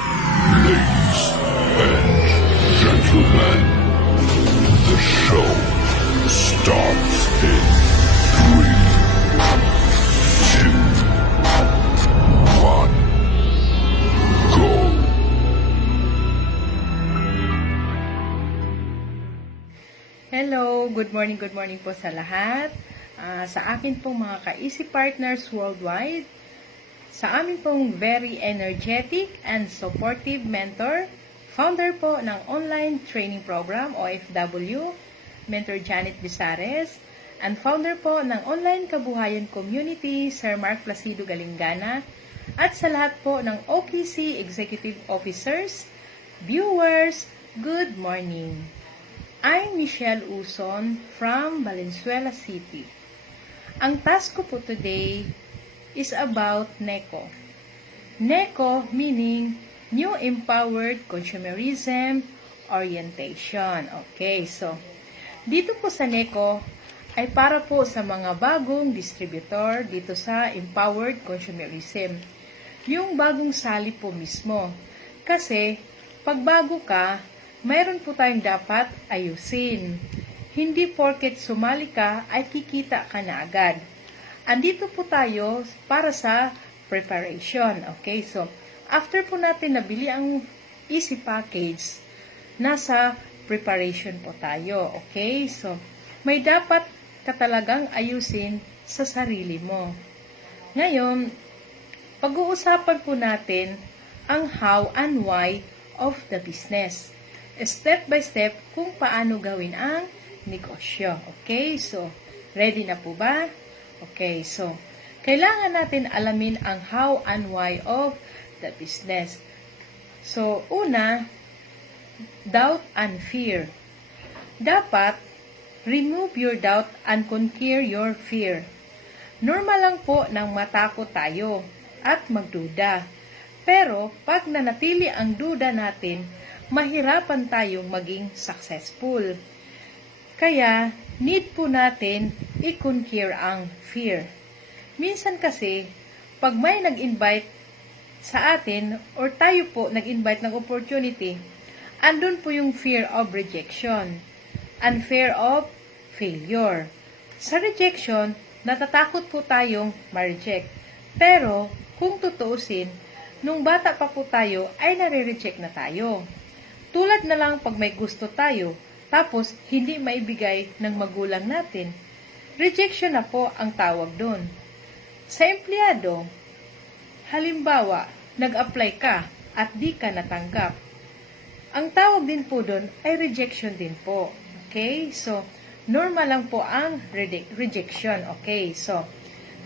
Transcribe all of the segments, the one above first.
Ladies and gentlemen, the show starts in 3, 2, 1, go! Hello, good morning po sa lahat. Sa akin pong mga ka-Easy Partners worldwide, sa amin pong very energetic and supportive mentor, founder po ng online training program OFW, Mentor Janet Bisares, and founder po ng online kabuhayan community, Sir Mark Placido Galingana, at sa lahat po ng OKC Executive Officers, viewers, good morning. I'm Michelle Uson from Valenzuela City. Ang task ko po today is about NECO. NECO meaning New Empowered Consumerism Orientation. Okay, so dito po sa NECO ay para po sa mga bagong distributor dito sa Empowered Consumerism. Yung bagong sali po mismo. Kasi pag bago ka, mayroon po tayong dapat ayusin. Hindi porket sumali ka ay kikita ka na agad. Andito po tayo para sa preparation. Okay, so after po natin nabili ang easy package, nasa preparation po tayo. Okay, so may dapat ka talagang ayusin sa sarili mo. Ngayon, pag-uusapan po natin ang how and why of the business. Step by step kung paano gawin ang negosyo. Okay, so ready na po ba? Okay, so kailangan natin alamin ang how and why of the business. So, una, doubt and fear. Dapat remove your doubt and conquer your fear. Normal lang po nang matakot tayo at magduda. Pero pag nanatili ang duda natin, mahirapan tayong maging successful. Kaya, need po natin i-conquer ang fear. Minsan kasi, pag may nag-invite sa atin, or tayo po nag-invite ng opportunity, andun po yung fear of rejection and fear of failure. Sa rejection, natatakot po tayong ma-reject. Pero, kung tutuusin, nung bata pa po tayo, ay nare-reject na tayo. Tulad na lang pag may gusto tayo, tapos hindi maibigay ng magulang natin. Rejection na po ang tawag doon. Sa empleyado, halimbawa, nag-apply ka at di ka natanggap. Ang tawag din po doon ay rejection din po. Okay? So, normal lang po ang rejection. Okay? So,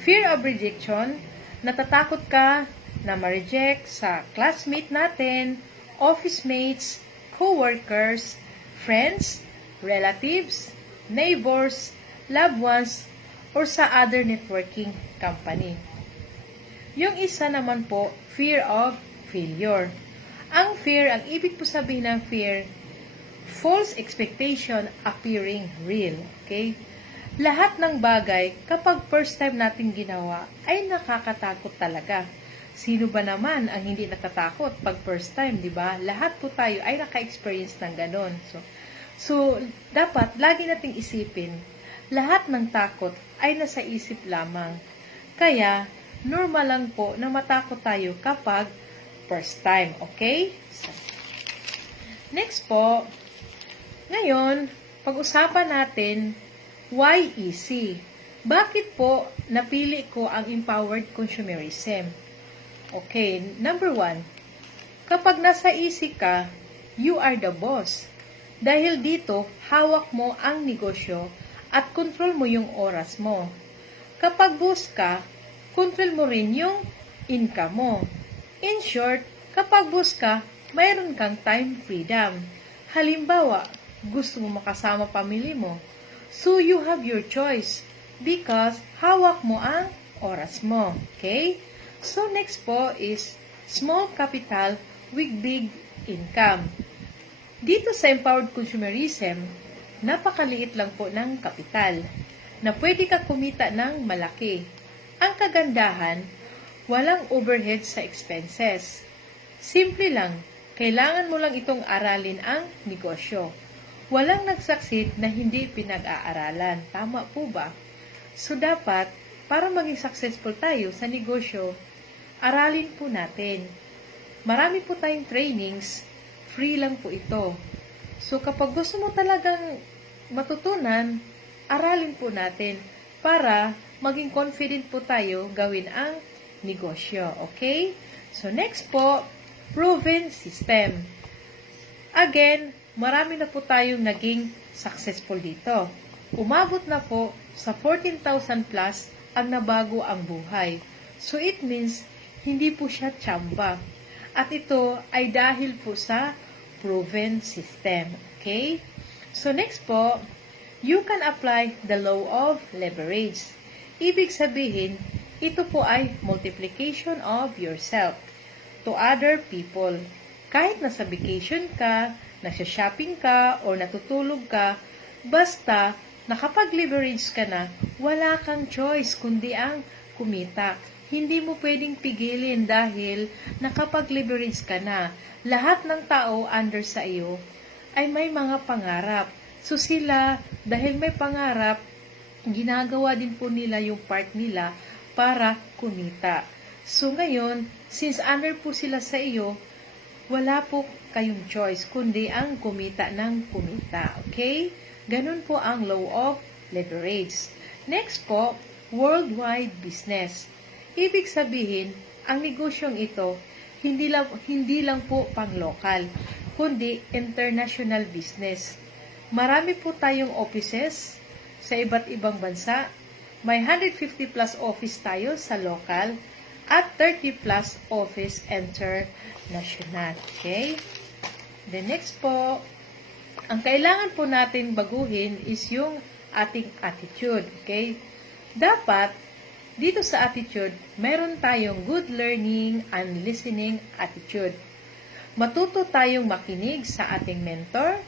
fear of rejection, natatakot ka na ma-reject sa classmate natin, office mates, co-workers, friends, relatives, neighbors, loved ones, or sa other networking company. Yung isa naman po, fear of failure. Ang fear, ang ibig po sabihin ng fear, false expectation appearing real. Okay? Lahat ng bagay, kapag first time natin ginawa, ay nakakatakot talaga. Sino ba naman ang hindi natatakot pag first time, di ba? Lahat po tayo ay naka-experience ng ganon. So, dapat lagi nating isipin, lahat ng takot ay nasa isip lamang. Kaya, normal lang po na matakot tayo kapag first time, okay? So, next po, ngayon, pag-usapan natin, why easy? Bakit po napili ko ang empowered consumerism? Okay, number 1, kapag nasa easy ka, you are the boss. Dahil dito, hawak mo ang negosyo at control mo yung oras mo. Kapag boss ka, control mo rin yung income mo. In short, kapag boss ka, mayroon kang time freedom. Halimbawa, gusto mo makasama pamilya mo. So, you have your choice because hawak mo ang oras mo. Okay? So, next po is small capital with big income. Dito sa empowered consumerism, napakaliit lang po ng kapital na pwede ka kumita ng malaki. Ang kagandahan, walang overhead sa expenses. Simple lang, kailangan mo lang itong aralin ang negosyo. Walang nag-succeed na hindi pinag-aaralan. Tama po ba? So dapat, para maging successful tayo sa negosyo, aralin po natin. Marami po tayong trainings, free lang po ito. So kapag gusto mo talagang matutunan, aralin po natin para maging confident po tayo gawin ang negosyo. Okay? So next po, proven system. Again, marami na po tayong naging successful dito. Umabot na po sa 14,000 plus ang nabago ang buhay. So it means, hindi po siya tsamba. At ito ay dahil po sa proven system. Okay? So next po, you can apply the law of leverage. Ibig sabihin, ito po ay multiplication of yourself to other people. Kahit nasa vacation ka, nasa shopping ka, o natutulog ka, basta nakapag-leverage ka na, wala kang choice kundi ang kumita. Hindi mo pwedeng pigilin dahil nakapag-leverage ka na. Lahat ng tao under sa iyo ay may mga pangarap. So sila, dahil may pangarap, ginagawa din po nila yung part nila para kumita. So ngayon, since under po sila sa iyo, wala po kayong choice, kundi ang kumita ng kumita. Okay? Ganun po ang law of leverage. Next po, worldwide business. Ibig sabihin, ang negosyong ito, hindi lang po pang-local, kundi international business. Marami po tayong offices sa iba't ibang bansa. May 150 plus office tayo sa local at 30 plus office international. Okay? The next po, ang kailangan po natin baguhin is yung ating attitude. Okay? Dapat, dito sa attitude, meron tayong good learning and listening attitude. Matuto tayong makinig sa ating mentor,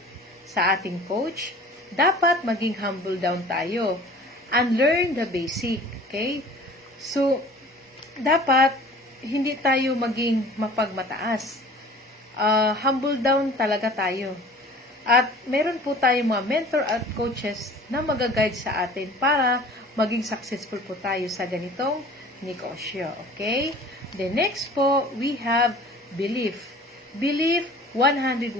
sa ating coach. Dapat maging humble down tayo and learn the basic. Okay? So, dapat hindi tayo maging mapagmataas. Humble down talaga tayo. At meron po tayong mga mentor at coaches na mag-guide sa atin para maging successful po tayo sa ganitong negosyo. Okay? The next po, we have belief. Belief 101%.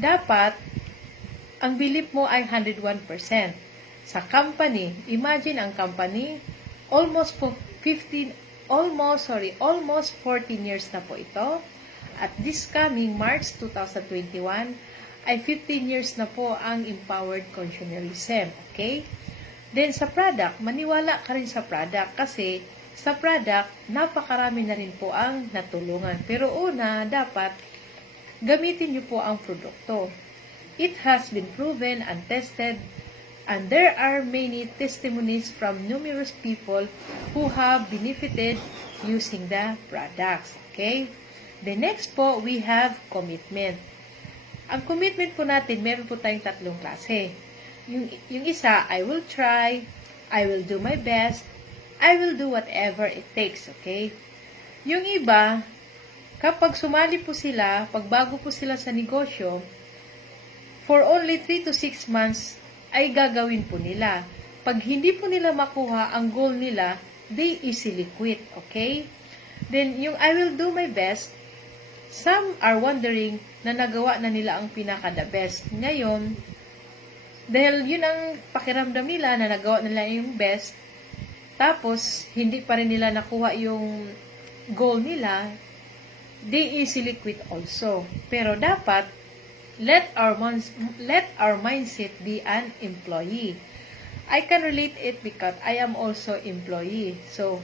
Dapat, ang belief mo ay 101%. Sa company, imagine ang company, almost 14 years na po ito. At this coming March 2021, ay 15 years na po ang empowered consumerism. Okay? Then sa product, maniwala ka rin sa product kasi sa product, napakarami na rin po ang natulungan. Pero una, dapat gamitin niyo po ang produkto. It has been proven and tested and there are many testimonies from numerous people who have benefited using the products. Okay? The next po, we have commitment. Ang commitment po natin, meron po tayong tatlong klase. Yung isa, I will try, I will do my best, I will do whatever it takes, okay? Yung iba, kapag sumali po sila, pagbago po sila sa negosyo, for only 3 to 6 months, ay gagawin po nila. Pag hindi po nila makuha ang goal nila, they easily quit, okay? Then, yung I will do my best, some are wondering na nagawa na nila ang pinaka-the best. Ngayon, dahil yun ang pakiramdam nila na nagawa nila yung best, tapos hindi pa rin nila nakuha yung goal nila, they easily quit also. Pero dapat, let our mindset be an employee. I can relate it because I am also employee. So,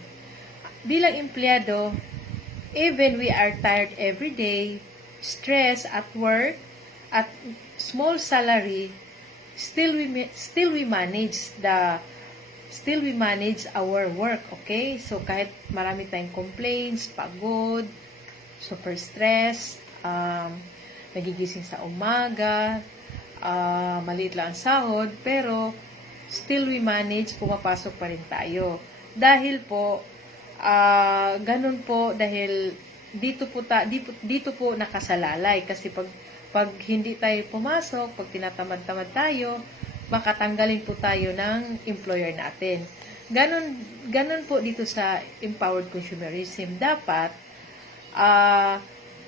bilang empleyado, even we are tired every day, stress at work, at small salary, still we manage our work, okay? So kahit marami tayong complaints, pagod, super stress, nagigising sa umaga, maliit lang ang sahod, pero still we manage, pumapasok pa rin tayo. Dahil po, ganun po, dahil dito po nakasalalay kasi pag hindi tayo pumasok, pag tinatamad-tamad tayo, baka tanggalin po tayo ng employer natin. Ganon po dito sa empowered consumerism. Dapat,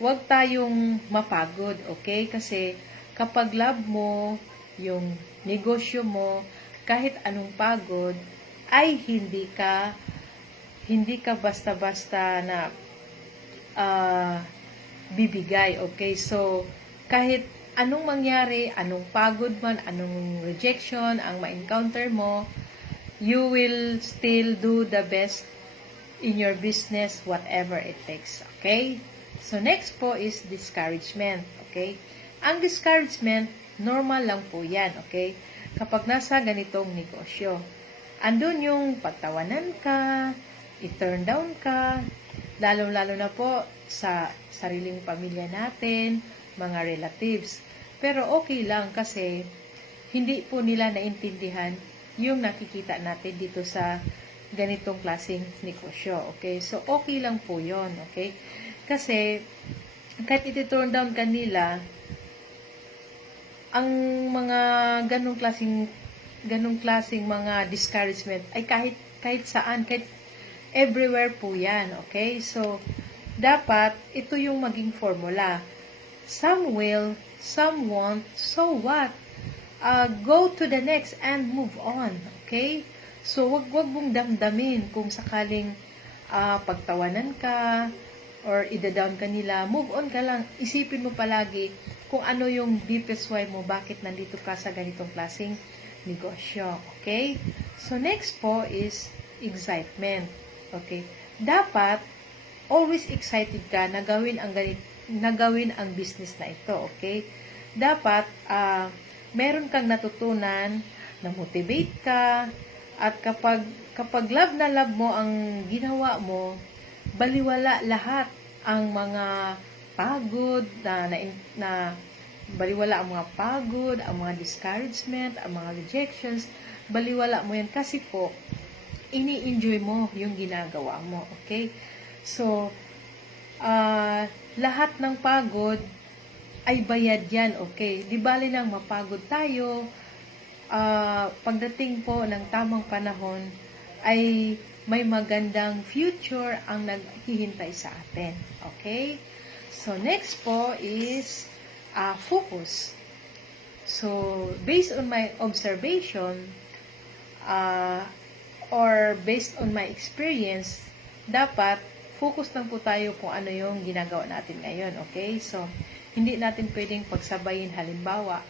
wag tayong mapagod, okay? Kasi kapag love mo, yung negosyo mo, kahit anong pagod, ay hindi ka basta-basta na bibigay, okay? So, kahit anong mangyari, anong pagod man, anong rejection ang ma-encounter mo, you will still do the best in your business, whatever it takes, okay? So, next po is discouragement, okay? Ang discouragement, normal lang po yan, okay? Kapag nasa ganitong negosyo, andun yung pagtawanan ka, i-turn down ka, lalo-lalo na po sa sariling pamilya natin, mga relatives. Pero okay lang kasi hindi po nila naintindihan yung nakikita natin dito sa ganitong klaseng negosyo. Okay? So, okay lang po yon, okay? Kasi, kahit iti-turn down kanila, ang mga ganong klaseng mga discouragement ay kahit saan, kahit everywhere po yan. Okay? So, dapat, ito yung maging formula. Some will, some won't, so what? Go to the next and move on. Okay? So, wag mong damdamin kung sakaling pagtawanan ka or ida-down ka nila. Move on ka lang. Isipin mo palagi kung ano yung deepest why mo, bakit nandito ka sa ganitong klaseng negosyo. Okay? So, next po is excitement. Okay? Dapat, always excited ka na gawin ang business na ito. Okay? Dapat, meron kang natutunan, na-motivate ka, at kapag love na love mo ang ginawa mo, baliwala lahat ang mga pagod, baliwala ang mga pagod, ang mga discouragement, ang mga rejections, baliwala mo yan kasi po, ini-enjoy mo yung ginagawa mo. Okay? So, lahat ng pagod, ay bayad yan, okay? Di bali lang mapagod tayo, pagdating po ng tamang panahon, ay may magandang future ang naghihintay sa atin. Okay? So, next po is focus. So, based on my observation, or based on my experience, dapat focus lang po tayo kung ano yung ginagawa natin ngayon. Okay? So, hindi natin pwedeng pagsabayin. Halimbawa,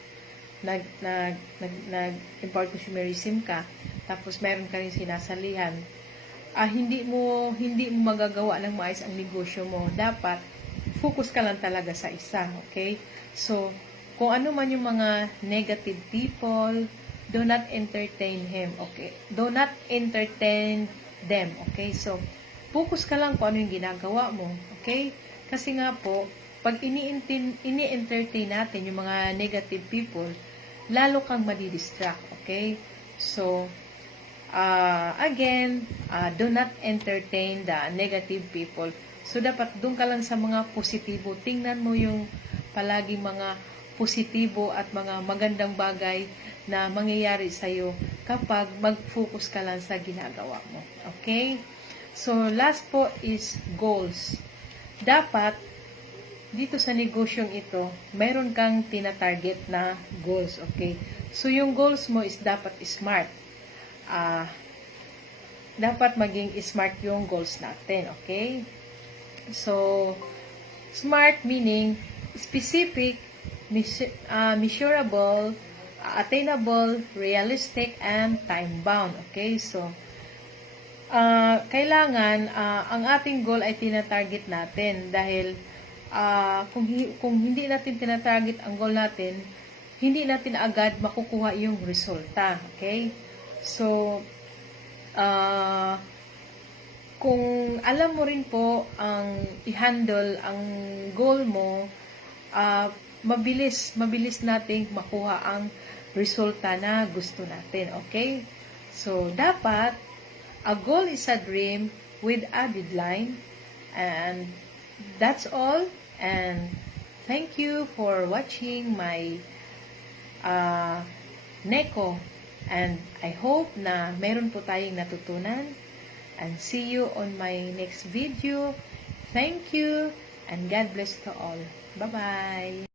nag-empowered consumerism ka, tapos meron ka rin sinasalihan. Hindi mo magagawa ng maayos ang negosyo mo. Dapat, focus ka lang talaga sa isa. Okay? So, kung ano man yung mga negative people, do not entertain him. Okay? Do not entertain them. Okay? So, focus ka lang kung ano yung ginagawa mo. Okay? Kasi nga po, pag ini-entertain natin yung mga negative people, lalo kang madidistract, okay? So, again, do not entertain the negative people. So, dapat doon ka lang sa mga positibo. Tingnan mo yung palagi mga positibo at mga magandang bagay na mangyayari sa'yo kapag mag-focus ka lang sa ginagawa mo. Okay? So, last po is goals. Dapat, dito sa negosyong ito, mayroon kang tina-target na goals, okay? So, yung goals mo is dapat smart. Dapat maging smart yung goals natin, okay? So, smart meaning specific, measurable, attainable, realistic, and time-bound, okay? So, kailangan, ang ating goal ay tina-target natin dahil kung hindi natin tinatarget ang goal natin, hindi natin agad makukuha yung resulta. Okay? So, kung alam mo rin po ang i-handle ang goal mo, mabilis nating makuha ang resulta na gusto natin. Okay? So, dapat, a goal is a dream with a deadline, and That's all, and thank you for watching my Neko, and I hope na meron po tayong natutunan, and see you on my next video. Thank you, and God bless to all. Bye-bye!